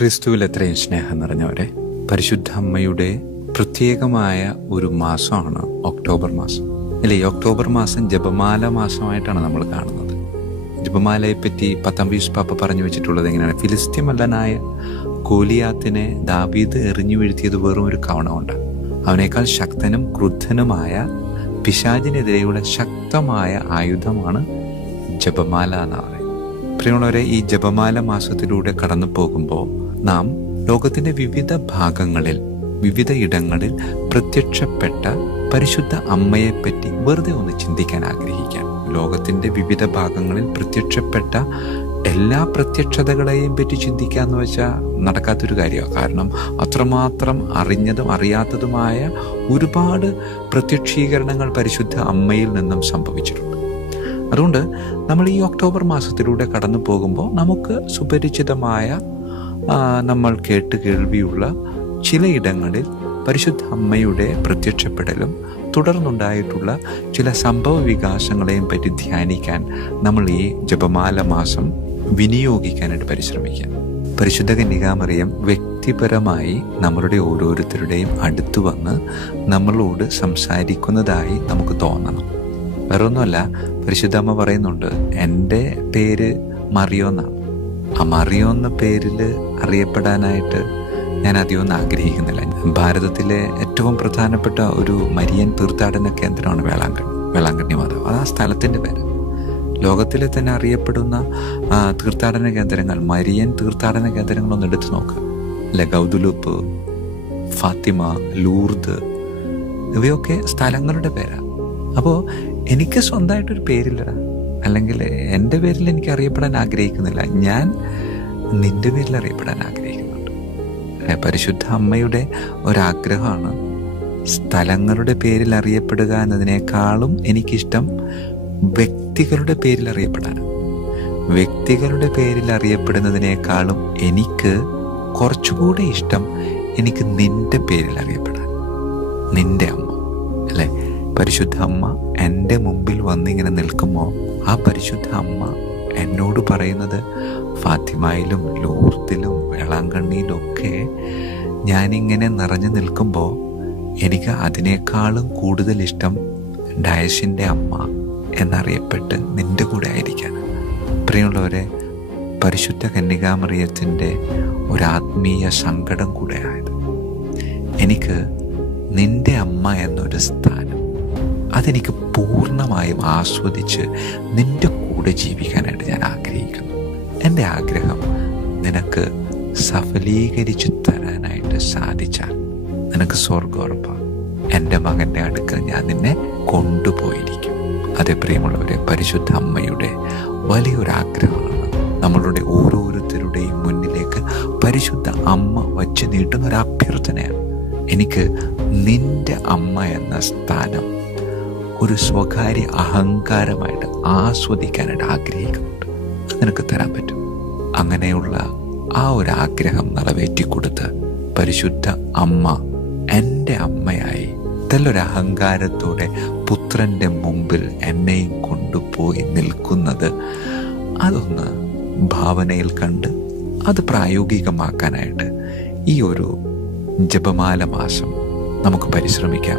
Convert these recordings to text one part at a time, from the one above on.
ക്രിസ്തുവിൽ എത്രയും സ്നേഹം നിറഞ്ഞവരെ പരിശുദ്ധ അമ്മയുടെ പ്രത്യേകമായ ഒരു മാസമാണ് ഒക്ടോബർ മാസം. അല്ലെ ഒക്ടോബർ മാസം ജപമാല മാസമായിട്ടാണ് നമ്മൾ കാണുന്നത്. ജപമാലയെ പറ്റി പത്തമ്പീസ് പാപ്പ പറഞ്ഞു വെച്ചിട്ടുള്ളത് എങ്ങനെയാണ്? ഫിലിസ്തീമല്ലനായ കോലിയാത്തിനെ ദാബീദ് എറിഞ്ഞു വീഴ്ത്തിയത് വെറും ഒരു കവണ കൊണ്ട് അവനേക്കാൾ ശക്തനും ക്രുദ്ധനുമായ പിശാചിനെതിരെയുള്ള ശക്തമായ ആയുധമാണ് ജപമാല എന്ന് പറയുന്നത്. പ്രിയമുള്ളവരെ ഈ ജപമാല മാസത്തിലൂടെ കടന്നു പോകുമ്പോൾ നാം ലോകത്തിന്റെ വിവിധ ഭാഗങ്ങളിൽ വിവിധ ഇടങ്ങളിൽ പ്രത്യക്ഷപ്പെട്ട പരിശുദ്ധ അമ്മയെപ്പറ്റി വെറുതെ ഒന്ന് ചിന്തിക്കാൻ ആഗ്രഹിക്കാം. ലോകത്തിന്റെ വിവിധ ഭാഗങ്ങളിൽ പ്രത്യക്ഷപ്പെട്ട എല്ലാ പ്രത്യക്ഷതകളെയും പറ്റി ചിന്തിക്കുക എന്ന് വെച്ചാൽ നടക്കാത്തൊരു കാര്യമാണ് കാരണം അത്രമാത്രം അറിഞ്ഞതും അറിയാത്തതുമായ ഒരുപാട് പ്രത്യക്ഷീകരണങ്ങൾ പരിശുദ്ധ അമ്മയിൽ നിന്നും സംഭവിച്ചിട്ടുണ്ട്. അതുകൊണ്ട് നമ്മൾ ഈ ഒക്ടോബർ മാസത്തിലൂടെ കടന്നു പോകുമ്പോൾ നമുക്ക് സുപരിചിതമായ നമ്മൾ കേട്ട് കേൾവിയുള്ള ചിലയിടങ്ങളിൽ പരിശുദ്ധ അമ്മയുടെ പ്രത്യക്ഷപ്പെടലും തുടർന്നുണ്ടായിട്ടുള്ള ചില സംഭവ വികാസങ്ങളെയും പറ്റി ധ്യാനിക്കാൻ നമ്മൾ ഈ ജപമാല മാസം വിനിയോഗിക്കാനായിട്ട് പരിശ്രമിക്കാം പരിശുദ്ധ കന്യകാമറിയം വ്യക്തിപരമായി നമ്മളുടെ ഓരോരുത്തരുടെയും അടുത്തു വന്ന് നമ്മളോട് സംസാരിക്കുന്നതായി നമുക്ക് തോന്നണം. വേറൊന്നുമല്ല പരിശുദ്ധമ്മ പറയുന്നുണ്ട് എന്റെ പേര് മറിയോ എന്നാണ് മറിയോ എന്ന പേരിൽ അറിയപ്പെടാനായിട്ട് ഞാൻ അധികമൊന്നും ആഗ്രഹിക്കുന്നില്ല. ഭാരതത്തിലെ ഏറ്റവും പ്രധാനപ്പെട്ട ഒരു മരിയൻ തീർത്ഥാടന കേന്ദ്രമാണ് വേളാങ്കണ്ണി വേളാങ്കണ്ണി മാതാവ്. അത് ആ സ്ഥലത്തിന്റെ പേര് ലോകത്തിലെ തന്നെ അറിയപ്പെടുന്ന തീർത്ഥാടന കേന്ദ്രങ്ങൾ മരിയൻ തീർത്ഥാടന കേന്ദ്രങ്ങളൊന്ന് എടുത്തു നോക്കുക അല്ലെ ഗൗതുലൂപ്പ് ഫാത്തിമ ലൂർദ് ഇവയൊക്കെ സ്ഥലങ്ങളുടെ പേരാണ് അപ്പോൾ എനിക്ക് സ്വന്തമായിട്ടൊരു പേരില്ല അല്ലെങ്കിൽ എന്റെ പേരിൽ എനിക്ക് അറിയപ്പെടാൻ ആഗ്രഹിക്കുന്നില്ല. ഞാൻ നിന്റെ പേരിൽ അറിയപ്പെടാൻ ആഗ്രഹിക്കുന്നുണ്ട്. പരിശുദ്ധ അമ്മയുടെ ഒരാഗ്രഹമാണ് സ്ഥലങ്ങളുടെ പേരിൽ അറിയപ്പെടുക എന്നതിനേക്കാളും എനിക്കിഷ്ടം വ്യക്തികളുടെ പേരിൽ അറിയപ്പെടാൻ. വ്യക്തികളുടെ പേരിൽ അറിയപ്പെടുന്നതിനേക്കാളും എനിക്ക് കുറച്ചുകൂടെ ഇഷ്ടം എനിക്ക് നിന്റെ പേരിൽ അറിയപ്പെടാൻ. നിന്റെ അമ്മ അല്ലേ? പരിശുദ്ധ അമ്മ എന്റെ മുമ്പിൽ വന്നിങ്ങനെ നിൽക്കുമ്പോൾ ആ പരിശുദ്ധ അമ്മ എന്നോട് പറയുന്നത് ഫാത്തിമയിലും ലൂർത്തിലും വേളാങ്കണ്ണിയിലൊക്കെ ഞാനിങ്ങനെ നിറഞ്ഞു നിൽക്കുമ്പോൾ എനിക്ക് അതിനേക്കാളും കൂടുതൽ ഇഷ്ടം ഡയസിന്റെ അമ്മ എന്നറിയപ്പെട്ട് നിന്റെ കൂടെ ആയിരിക്കാൻ. പ്രിയമുള്ളവരെ പരിശുദ്ധ കന്യകാമറിയത്തിന്റെ ഒരാത്മീയ സങ്കടം കൂടെ ആയത് എനിക്ക് നിന്റെ അമ്മ എന്നൊരു സ്ഥാനം അതെനിക്ക് പൂർണമായും ആസ്വദിച്ച് നിന്റെ കൂടെ ജീവിക്കാനായിട്ട് ഞാൻ ആഗ്രഹിക്കുന്നു. എന്റെ ആഗ്രഹം നിനക്ക് സഫലീകരിച്ചു തരാനായിട്ട് സാധിച്ചാൽ നിനക്ക് സ്വർഗം ഉറപ്പാണ്. എന്റെ മകന്റെ അടുക്കൽ ഞാൻ നിന്നെ കൊണ്ടുപോയിരിക്കും. അതേ പ്രിയമുള്ളവരെ പരിശുദ്ധ അമ്മയുടെ വലിയൊരാഗ്രഹമാണ് നമ്മളുടെ ഓരോരുത്തരുടെയും മുന്നിലേക്ക് പരിശുദ്ധ അമ്മ വച്ച് നീട്ടുന്ന ഒരു അഭ്യർത്ഥനയാണ്. എനിക്ക് നിന്റെ അമ്മ എന്ന സ്ഥാനം ഒരു സ്വകാര്യ അഹങ്കാരമായിട്ട് ആസ്വദിക്കാനായിട്ട് ആഗ്രഹിക്കുന്നുണ്ട്. നിനക്ക് തരാൻ പറ്റും. അങ്ങനെയുള്ള ആ ഒരു ആഗ്രഹം നിറവേറ്റിക്കൊടുത്ത് പരിശുദ്ധ അമ്മ എന്റെ അമ്മയായി ഇതെല്ലൊരു അഹങ്കാരത്തോടെ പുത്രന്റെ മുമ്പിൽ എന്നെയും കൊണ്ടുപോയി നിൽക്കുന്നത് അതൊന്ന് ഭാവനയിൽ കണ്ട് അത് പ്രായോഗികമാക്കാനായിട്ട് ഈ ഒരു ജപമാല മാസം നമുക്ക് പരിശ്രമിക്കാം.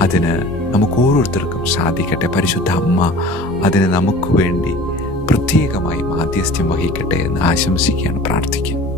അതിന് നമുക്ക് ഓരോരുത്തർക്കും സാധിക്കട്ടെ. പരിശുദ്ധ അമ്മ അതിന് നമുക്ക് വേണ്ടി പ്രത്യേകമായി മാധ്യസ്ഥ്യം വഹിക്കട്ടെ എന്ന് ആശംസിക്കുകയാണ് പ്രാർത്ഥിക്കുക